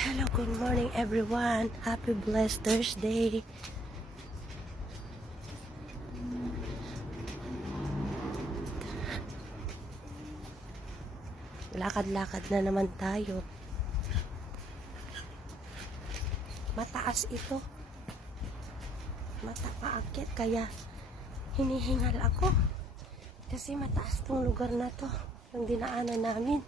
Hello, good morning everyone. Happy blessed Thursday. Lakad-lakad na naman tayo. Mataas ito. Matapaakit kaya hinihingal ako. Kasi mataas tong lugar na to. Yung dinaanan namin.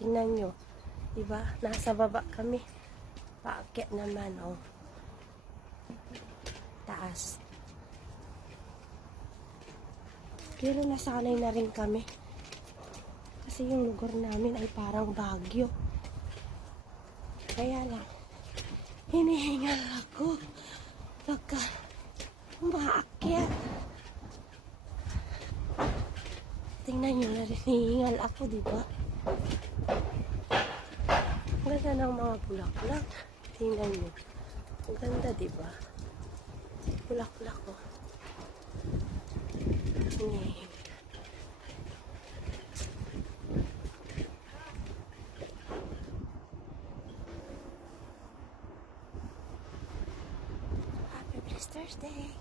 Tingnan nyo. Diba? Nasa baba kami. Paakyat naman, oh. Taas. Pero nasanay na rin kami. Kasi yung lugar namin ay parang Baguio. Kaya lang, hinihingal ako. Pagka umaakyat. Tingnan nyo, hinihingal ako, diba? Ang ganda ng mga bulaklak. Tingnan nyo. Ang ganda, diba? Bulaklak ko. Hinihingal. Happy blessed Thursday.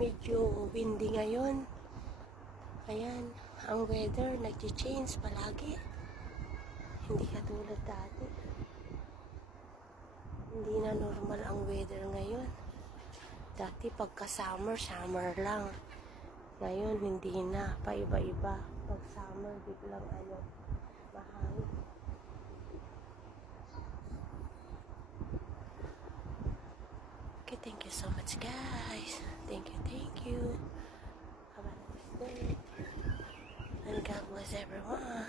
Medyo windy ngayon. Ayan, ang weather nag-change palagi. Hindi katulad dati. Hindi na normal ang weather ngayon. Dati pagka summer, summer lang. Ngayon hindi na, paiba-iba. Pag summer, biglang mahangin. Okay, thank you so much guys. Thank you. Have a nice day. And God bless everyone.